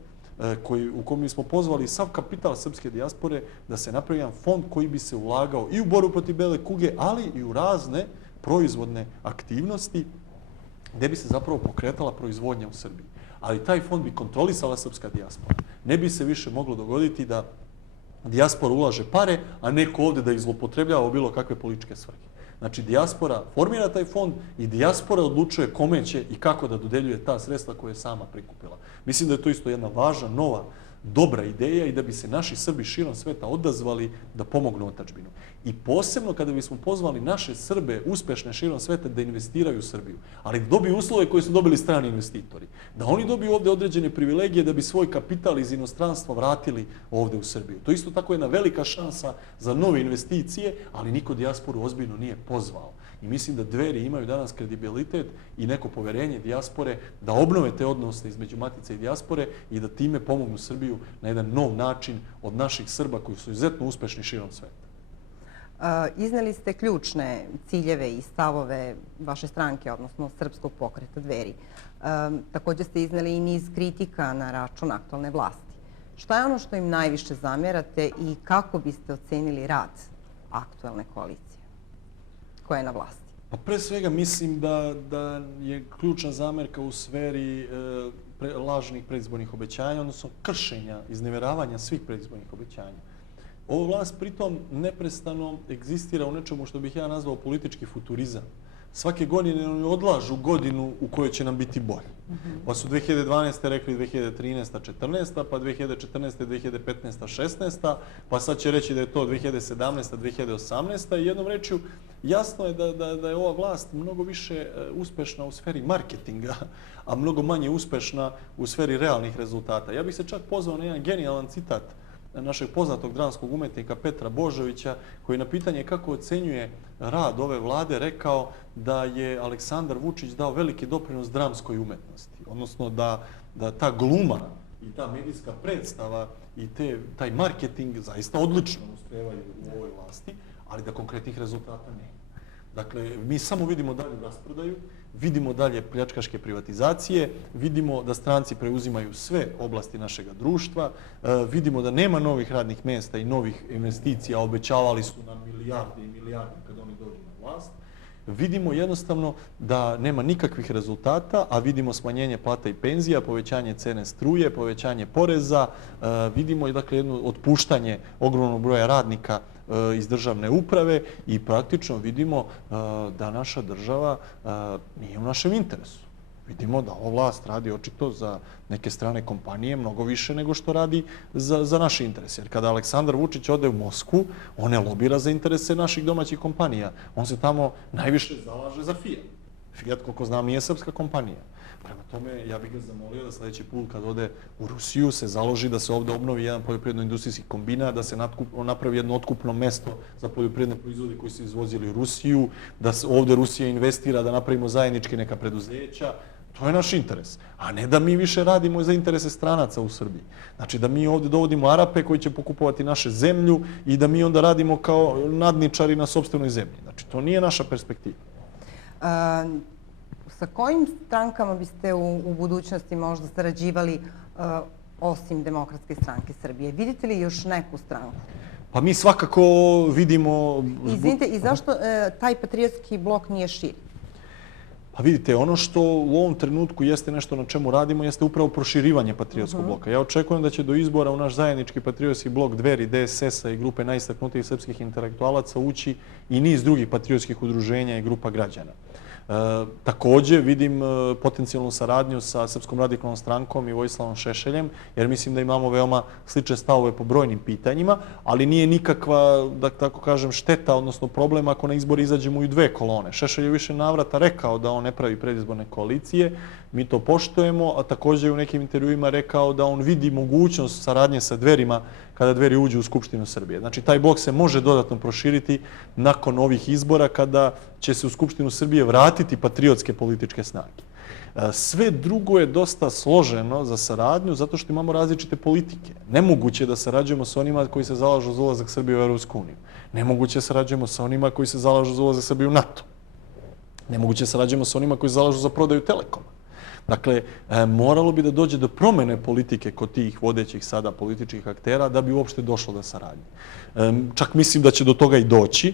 u kojem smo pozvali sav kapital srpske dijaspore da se napravi jedan fond koji bi se ulagao i u borbu protiv bele kuge, ali i u razne proizvodne aktivnosti gde bi se zapravo pokretala proizvodnja u Srbiji. Ali taj fond bi kontrolisala srpska dijaspora. Ne bi se više moglo dogoditi da dijaspora ulaže pare, a neko ovde da ih zloupotrebljava u bilo kakve političke svrhe. Znači, dijaspora formira taj fond i dijaspora odlučuje kome će i kako da dodeljuje ta sredstva koje je sama prikupila. Mislim da je to isto jedna važna, nova, dobra ideja i da bi se naši Srbi širom sveta odazvali da pomognu otadžbinu. I posebno kada bismo pozvali naše Srbe uspešne širom sveta da investiraju u Srbiju, ali da dobiju uslove koje su dobili strani investitori. Da oni dobiju ovde određene privilegije da bi svoj kapital iz inostranstva vratili ovde u Srbiju. To je isto tako jedna velika šansa za nove investicije, ali niko dijasporu ozbiljno nije pozvao. I mislim da Dveri imaju danas kredibilitet i neko poverenje dijaspore da obnove te odnose između Matice i dijaspore i da time pomognu Srbiju na jedan nov način od naših Srba koji su izuzetno uspešni širom sveta. Izneli ste ključne ciljeve i stavove vaše stranke, odnosno Srpskog pokreta Dveri. Također ste izneli i niz kritika na račun aktualne vlasti. Šta je ono što im najviše zamjerate i kako biste ocenili rad aktualne koalicije koja je na vlasti? Pa pre svega mislim da je ključna zamerka u sferi lažnih predizbornih obećanja, odnosno kršenja, izneveravanja svih predizbornih obećanja. Ova vlast pritom neprestano egzistira u nečemu što bih ja nazvao politički futurizam. svake godine oni odlažu godinu u kojoj će nam biti bolje. Pa su 2012. rekli 2013. 14. pa 2014. 2015. 16. pa sad će reći da je to 2017. 2018. I jednom rečju, jasno je da je ova vlast mnogo više uspešna u sferi marketinga, a mnogo manje uspešna u sferi realnih rezultata. Ja bih se čak pozvao na jedan genijalan citat našeg poznatog dramskog umetnika Petra Božovića, koji na pitanje kako ocenjuje rad ove vlade rekao da je Aleksandar Vučić dao veliki doprinos dramskoj umetnosti. Odnosno da ta gluma i ta medijska predstava i taj marketing zaista odlično uspevaju u ovoj vlasti, ali da konkretnih rezultata nema. Dakle, mi samo vidimo dalju rasprodaju, vidimo dalje pljačkaške privatizacije, vidimo da stranci preuzimaju sve oblasti našeg društva, vidimo da nema novih radnih mjesta i novih investicija, obećavali su nam milijarde i milijarde kad oni dođu na vlast. Vidimo jednostavno da nema nikakvih rezultata, a vidimo smanjenje plata i penzija, povećanje cene struje, povećanje poreza, vidimo dakle jedno otpuštanje ogromnog broja radnika iz državne uprave i praktično vidimo da naša država nije u našem interesu. Vidimo da ova vlast radi očito za neke strane kompanije mnogo više nego što radi za naše interese. Jer kada Aleksandar Vučić ode u Moskvu, on ne lobira za interese naših domaćih kompanija. On se tamo najviše zalaže za Fiat. Fiat, koliko znam, nije srpska kompanija. Prema tome, ja bih ga zamolio da sljedeći put kad ode u Rusiju se založi da se ovdje obnovi jedan poljoprivredno-industrijski kombinat, da se napravi jedno otkupno mesto za poljoprivredne proizvode koji su izvozili u Rusiju, da se ovdje Rusija investira, da napravimo zajednički neka preduzeća. To je naš interes, a ne da mi više radimo za interese stranaca u Srbiji. Znači da mi ovdje dovodimo Arape koji će pokupovati naše zemlju i da mi onda radimo kao nadničari na sopstvenoj zemlji. Znači to nije naša perspektiva. Sa kojim strankama biste u budućnosti možda sarađivali osim Demokratske stranke Srbije? Vidite li još neku stranku? Pa mi svakako vidimo... Izvinite, i zašto taj patriotski blok nije širi? Pa vidite, ono što u ovom trenutku jeste nešto na čemu radimo, jeste upravo proširivanje patriotskog bloka. Ja očekujem da će do izbora u naš zajednički patriotski blok Dveri, DSS-a i grupe najistaknutijih srpskih intelektualaca ući i niz drugih patriotskih udruženja i grupa građana. Također vidim potencijalnu saradnju sa Srpskom radikalnom strankom i Vojislavom Šešeljem, jer mislim da imamo veoma slične stavove po brojnim pitanjima, ali nije nikakva, da tako kažem, šteta, odnosno problem ako na izbori izađemo i u dve kolone. Šešelj je više navrata rekao da on ne pravi predizborne koalicije, mi to poštujemo, a također je u nekim intervjuima rekao da on vidi mogućnost saradnje sa Dverima kada Dveri uđu u Skupštinu Srbije. Znači, taj blok se može dodatno proširiti nakon ovih izbora kada će se u Skupštinu Srbije vratiti patriotske političke snage. Sve drugo je dosta složeno za saradnju zato što imamo različite politike. Nemoguće je da sarađujemo sa onima koji se zalažu za ulazak Srbije u Evropsku uniju. Nemoguće je sarađujemo sa onima koji se zalažu za ulazak Srbije u NATO. Nemoguće je sarađujemo sa onima koji se zalažu za prodaju Telekoma. Dakle, moralo bi da dođe do promene politike kod tih vodećih sada političkih aktera da bi uopšte došlo do saradnje. Čak mislim da će do toga i doći.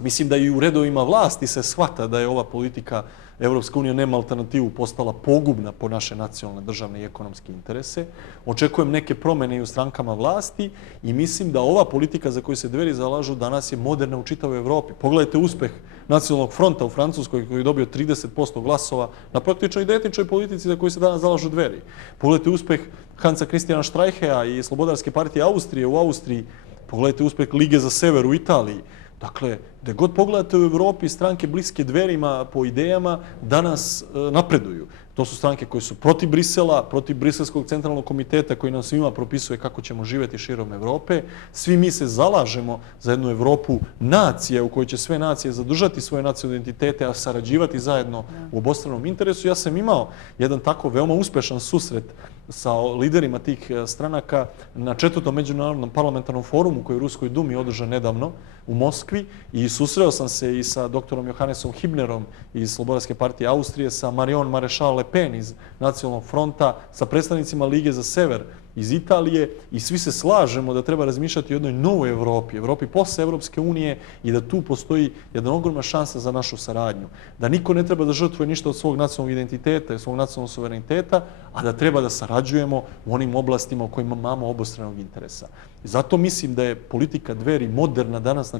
Mislim da i u redovima vlasti se shvata da je ova politika Evropska unija nema alternativu postala pogubna po naše nacionalne, državne i ekonomske interese. Očekujem neke promene i u strankama vlasti i mislim da ova politika za koju se Dveri zalažu danas je moderna u čitavoj Evropi. Pogledajte uspeh Nacionalnog fronta u Francuskoj koji je dobio 30% glasova na praktično identičnoj politici za koju se danas zalažu Dveri. Pogledajte uspeh Hansa Christiana Streichea i Slobodarske partije Austrije u Austriji. Pogledajte uspeh Lige za sever u Italiji. Dakle, gde god pogledate u Evropi, stranke bliske Dverima po idejama danas napreduju. To su stranke koje su protiv Brisela, protiv Briselskog centralnog komiteta koji nam svima propisuje kako ćemo živjeti širom Evrope. Svi mi se zalažemo za jednu Evropu nacija u kojoj će sve nacije zadržati svoje nacionalne identitete, a sarađivati zajedno u obostranom interesu. Ja sam imao jedan tako veoma uspešan susret sa liderima tih stranaka na 4. međunarodnom parlamentarnom forumu koji je u Ruskoj Dumi održan nedavno u Moskvi i susreo sam se i sa doktorom Johannesom Hibnerom iz Slobodarske partije Austrije, sa Marion Maréchal Le Pen iz Nacionalnog fronta, sa predstavnicima Lige za sever iz Italije i svi se slažemo da treba razmišljati o jednoj novoj Evropi, Evropi posle Evropske unije i da tu postoji jedna ogromna šansa za našu saradnju. Da niko ne treba da žrtvuje ništa od svog nacionalnog identiteta i svog nacionalnog suvereniteta, a da treba da sarađujemo u onim oblastima u kojima imamo obostranog interesa. I zato mislim da je politika Dveri moderna danas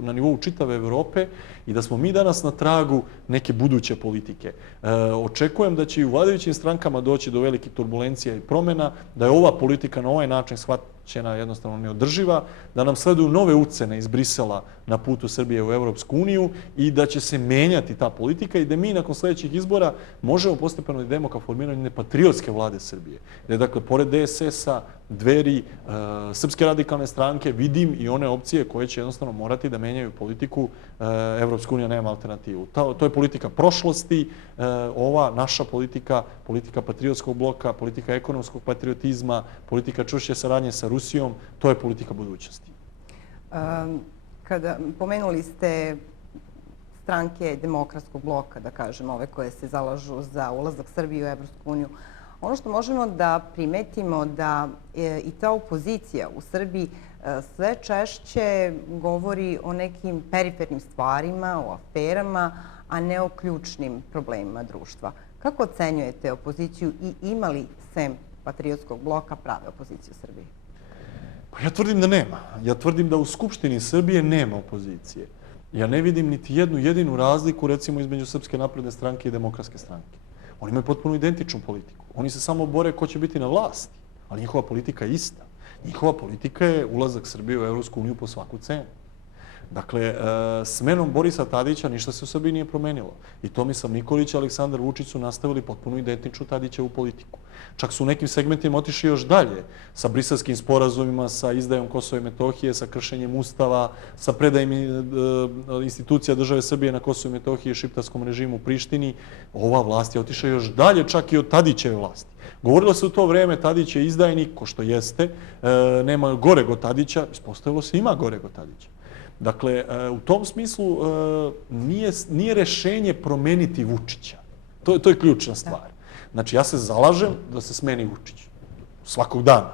na nivou čitave Evrope i da smo mi danas na tragu neke buduće politike. Očekujem da će i u vladajućim strankama doći do velikih turbulencija i promjena, da je ova politika na ovaj način shvaćena jednostavno neodrživa, da nam sleduju nove ucene iz Brisela na putu Srbije u Evropsku uniju i da će se menjati ta politika i da mi nakon sljedećih izbora možemo postepeno da idemo ka formiranju jedne patriotske vlade Srbije. Dakle, pored DSS-a, Dveri, Srpske radikalne stranke, vidim i one opcije koje će jednostavno morati da menjaju politiku. Evropska unija nema alternativu. To je politika prošlosti, ova naša politika, politika patriotskog bloka, politika ekonomskog patriotizma, politika čvršće saradnje sa Rusijom, to je politika budućnosti. Kada pomenuli ste stranke demokratskog bloka, da kažem, ove koje se zalažu za ulazak Srbije u Evropsku uniju, ono što možemo da primetimo da i ta opozicija u Srbiji sve češće govori o nekim perifernim stvarima, o aferama, a ne o ključnim problemima društva. Kako ocenjujete opoziciju i ima li sem patriotskog bloka prave opozicije u Srbiji? Ja tvrdim da nema. Ja tvrdim da u Skupštini Srbije nema opozicije. Ja ne vidim niti jednu jedinu razliku, recimo, između Srpske napredne stranke i Demokratske stranke. Oni imaju potpuno identičnu politiku. Oni se samo bore ko će biti na vlasti, ali njihova politika je ista. Njihova politika je ulazak Srbije u Evropsku uniju po svaku cenu. Dakle, smenom Borisa Tadića ništa se u Srbiji nije promenilo. I Tomislav Nikolić i Aleksandar Vučić su nastavili potpuno identičnu Tadićevu politiku. Čak su u nekim segmentima otišli još dalje, sa briselskim sporazumima, sa izdajom Kosova i Metohije, sa kršenjem Ustava, sa predajem institucija države Srbije na Kosovo i Metohije i šiptarskom režimu u Prištini. Ova vlast je otišla još dalje, čak i od Tadićeve vlasti. Govorilo se u to vreme Tadić je izdajnik, ko što jeste, nema goreg od Tadića, ispostavilo se ima goreg od Tadića. Dakle, u tom smislu nije rešenje promeniti Vučića. To je ključna stvar. Znači, ja se zalažem da se smeni Vučić svakog dana.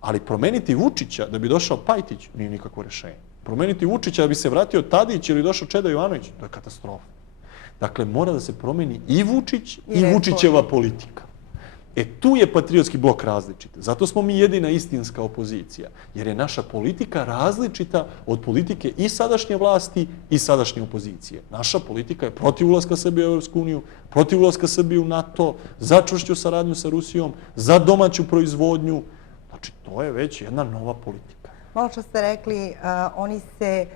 Ali promeniti Vučića da bi došao Pajtić nije nikakvo rešenje. Promeniti Vučića da bi se vratio Tadić ili došao Čeda Jovanović, to je katastrofa. Dakle, mora da se promeni i Vučić i Vučićeva politika. Tu je patriotski blok različit. Zato smo mi jedina istinska opozicija. Jer je naša politika različita od politike i sadašnje vlasti i sadašnje opozicije. Naša politika je protiv ulaska Srbije u Evropsku uniju, protiv ulaska Srbije u NATO, za čvršću saradnju sa Rusijom, za domaću proizvodnju. Znači, to je već jedna nova politika. Malo što ste rekli, oni se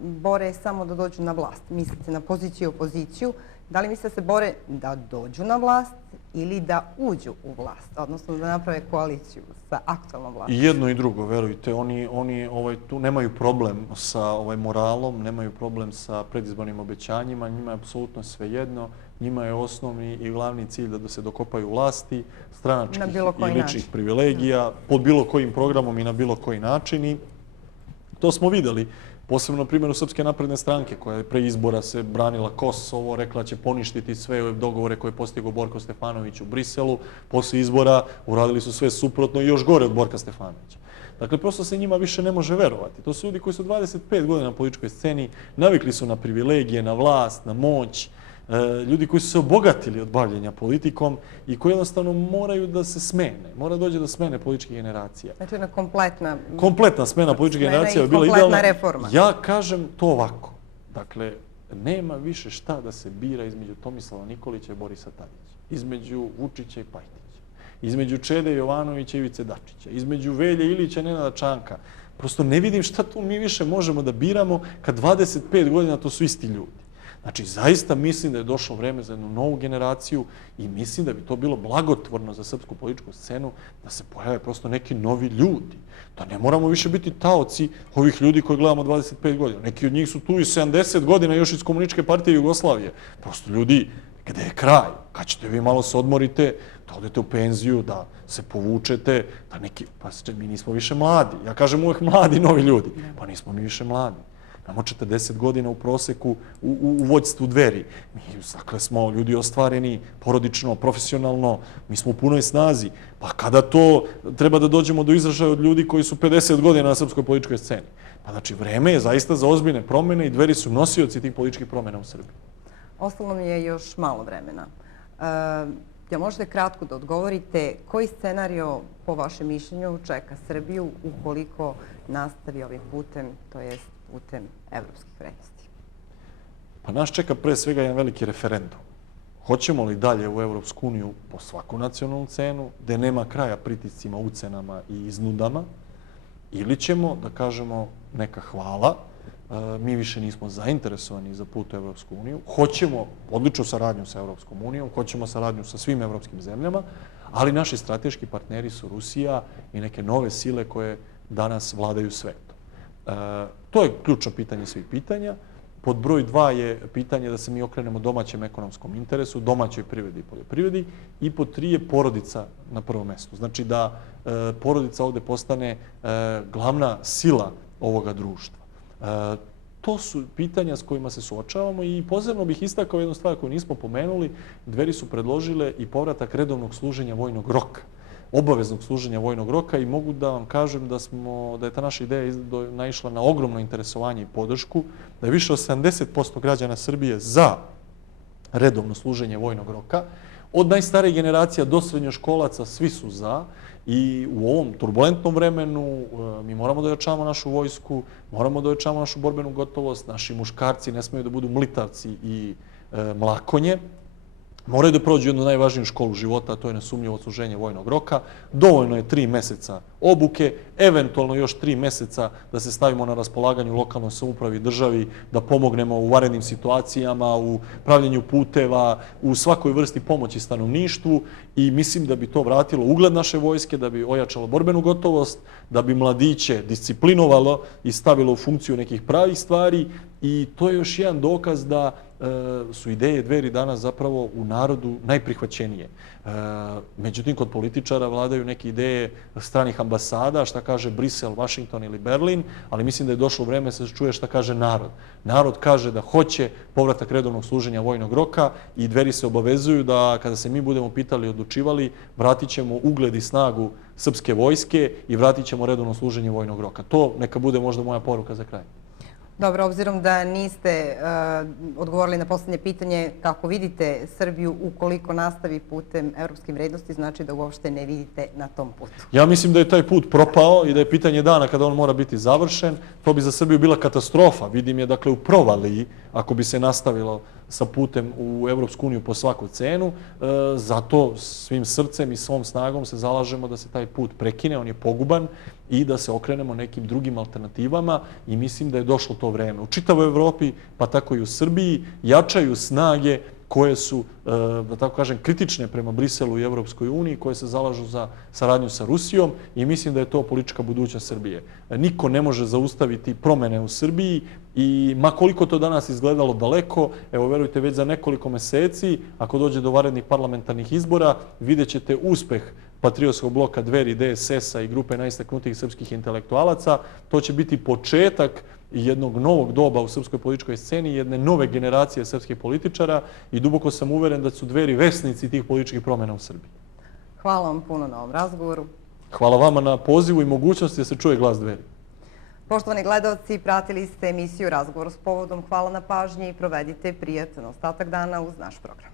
bore samo da dođu na vlast. Mislite na poziciju i opoziciju. Da li misle da se bore da dođu na vlast ili da uđu u vlast, odnosno da naprave koaliciju sa aktualnom vlastom? I jedno i drugo, verujte. Oni tu nemaju problem sa moralom, nemaju problem sa predizbornim obećanjima, njima je apsolutno svejedno. Njima je osnovni i glavni cilj da se dokopaju vlasti, stranačkih i ličnih privilegija, pod bilo kojim programom i na bilo koji način. I to smo videli. Posebno na primjeru Srpske napredne stranke, koja je pre izbora se branila Kosovo, rekla će poništiti sve dogovore koje je postigao Borko Stefanović u Briselu. Posle izbora uradili su sve suprotno i još gore od Borka Stefanovića. Dakle, prosto se njima više ne može verovati. To su ljudi koji su 25 godina na političkoj sceni, navikli su na privilegije, na vlast, na moć, ljudi koji su se obogatili od bavljenja politikom i koji jednostavno moraju da se smene. Mora dođe do smene političkih generacija. Znači jedna kompletna smena političkih generacija je bila idealna. Reforma. Ja kažem to ovako. Dakle, nema više šta da se bira između Tomislava Nikolića i Borisa Tadića. Između Vučića i Pajtića. Između Čede Jovanovića i Ivice Dačića. Između Velje Ilića i Nenada Čanka. Prosto ne vidim šta tu mi više možemo da biramo kad 25 godina to su isti ljudi. Znači, zaista mislim da je došlo vreme za jednu novu generaciju i mislim da bi to bilo blagotvorno za srpsku političku scenu da se pojave prosto neki novi ljudi. Da ne moramo više biti taoci ovih ljudi koje gledamo 25 godina. Neki od njih su tu i 70 godina još iz Komunističke partije Jugoslavije. Prosto ljudi, gde je kraj? Kad ćete vi malo se odmorite, da odete u penziju, da se povučete, da neki... Pa mi nismo više mladi. Ja kažem uvek mladi novi ljudi. Pa nismo mi više mladi. Imamo 40 godina u proseku u vođstvu Dveri. Mi, dakle, smo ljudi ostvareni porodično, profesionalno, mi smo u punoj snazi. Pa kada to treba da dođemo do izražaja od ljudi koji su 50 godina na srpskoj političkoj sceni? Pa znači, vreme je zaista za ozbiljne promjene i Dveri su nosioci tih političkih promjena u Srbiji. Ostalo mi je još malo vremena. Ja možete kratko da odgovorite koji scenario po vašem mišljenju čeka Srbiju ukoliko nastavi ovim putem, to jest putem evropskih vrednosti? Pa nas čeka pre svega jedan veliki referendum. Hoćemo li dalje u Evropsku uniju po svaku nacionalnu cenu, gde nema kraja pritiscima, ucenama i iznudama, ili ćemo da kažemo neka hvala, mi više nismo zainteresovani za put u Evropsku uniju, hoćemo odličnu saradnju sa Evropskom unijom, hoćemo saradnju sa svim evropskim zemljama, ali naši strateški partneri su Rusija i neke nove sile koje danas vladaju svetom. To je ključno pitanje svih pitanja. Pod broj 2 je pitanje da se mi okrenemo domaćem ekonomskom interesu, domaćoj privredi i poljoprivredi, i pod 3 je porodica na prvom mjestu. Znači da porodica ovdje postane glavna sila ovoga društva. To su pitanja s kojima se suočavamo i posebno bih istakao jednu stvar koju nismo pomenuli. Dveri su predložile i povratak redovnog služenja vojnog roka, obaveznog služenja vojnog roka, i mogu da vam kažem da je ta naša ideja naišla na ogromno interesovanje i podršku, da je više od 70% građana Srbije za redovno služenje vojnog roka. Od najstarijih generacija do srednjoškolaca svi su za, i u ovom turbulentnom vremenu mi moramo da ojačamo našu vojsku, moramo da ojačamo našu borbenu gotovost, naši muškarci ne smeju da budu mlitavci i mlakonje, moraju da prođu jednu najvažniju školu života, a to je nesumnjivo odsluženje vojnog roka. Dovoljno je 3 meseca obuke, eventualno još 3 meseca da se stavimo na raspolaganju lokalnoj samoupravi i državi, da pomognemo u vanrednim situacijama, u pravljenju puteva, u svakoj vrsti pomoći stanovništvu, i mislim da bi to vratilo ugled naše vojske, da bi ojačalo borbenu gotovost, da bi mladiće disciplinovalo i stavilo u funkciju nekih pravih stvari, i to je još jedan dokaz da su ideje Dveri danas zapravo u narodu najprihvaćenije. Međutim, kod političara vladaju neke ideje stranih ambasada, šta kaže Brisel, Washington ili Berlin, ali mislim da je došlo vreme da se čuje šta kaže narod. Narod kaže da hoće povratak redovnog služenja vojnog roka, i Dveri se obavezuju da kada se mi budemo pitali i odlučivali, vratit ćemo ugled i snagu srpske vojske i vratit ćemo redovno služenje vojnog roka. To neka bude možda moja poruka za kraj. Dobro, obzirom da niste odgovorili na posljednje pitanje, kako vidite Srbiju ukoliko nastavi putem evropskih vrednosti, znači da uopšte ne vidite na tom putu? Ja mislim da je taj put propao i da je pitanje dana kada on mora biti završen. To bi za Srbiju bila katastrofa. Vidim je, dakle, u provaliji ako bi se nastavilo sa putem u Evropsku uniju po svaku cenu. Zato svim srcem i svom snagom se zalažemo da se taj put prekine, on je poguban, i da se okrenemo nekim drugim alternativama, i mislim da je došlo to vreme. U čitavoj Evropi, pa tako i u Srbiji, jačaju snage koje su, da tako kažem, kritične prema Briselu i Evropskoj uniji, koje se zalažu za saradnju sa Rusijom, i mislim da je to politička budućnost Srbije. Niko ne može zaustaviti promene u Srbiji, i makoliko to danas izgledalo daleko, evo, verujte, već za nekoliko meseci, ako dođe do vanrednih parlamentarnih izbora, vidjet ćete uspeh Patriotskog bloka Dveri, DSS-a i grupe najistaknutijih srpskih intelektualaca. To će biti početak jednog novog doba u srpskoj političkoj sceni, jedne nove generacije srpskih političara, i duboko sam uveren da su Dveri vesnici tih političkih promjena u Srbiji. Hvala vam puno na ovom razgovoru. Hvala vama na pozivu i mogućnosti da se čuje glas Dveri. Poštovani gledalci, pratili ste emisiju Razgovor s povodom. Hvala na pažnji i provedite prijatan ostatak dana uz naš program.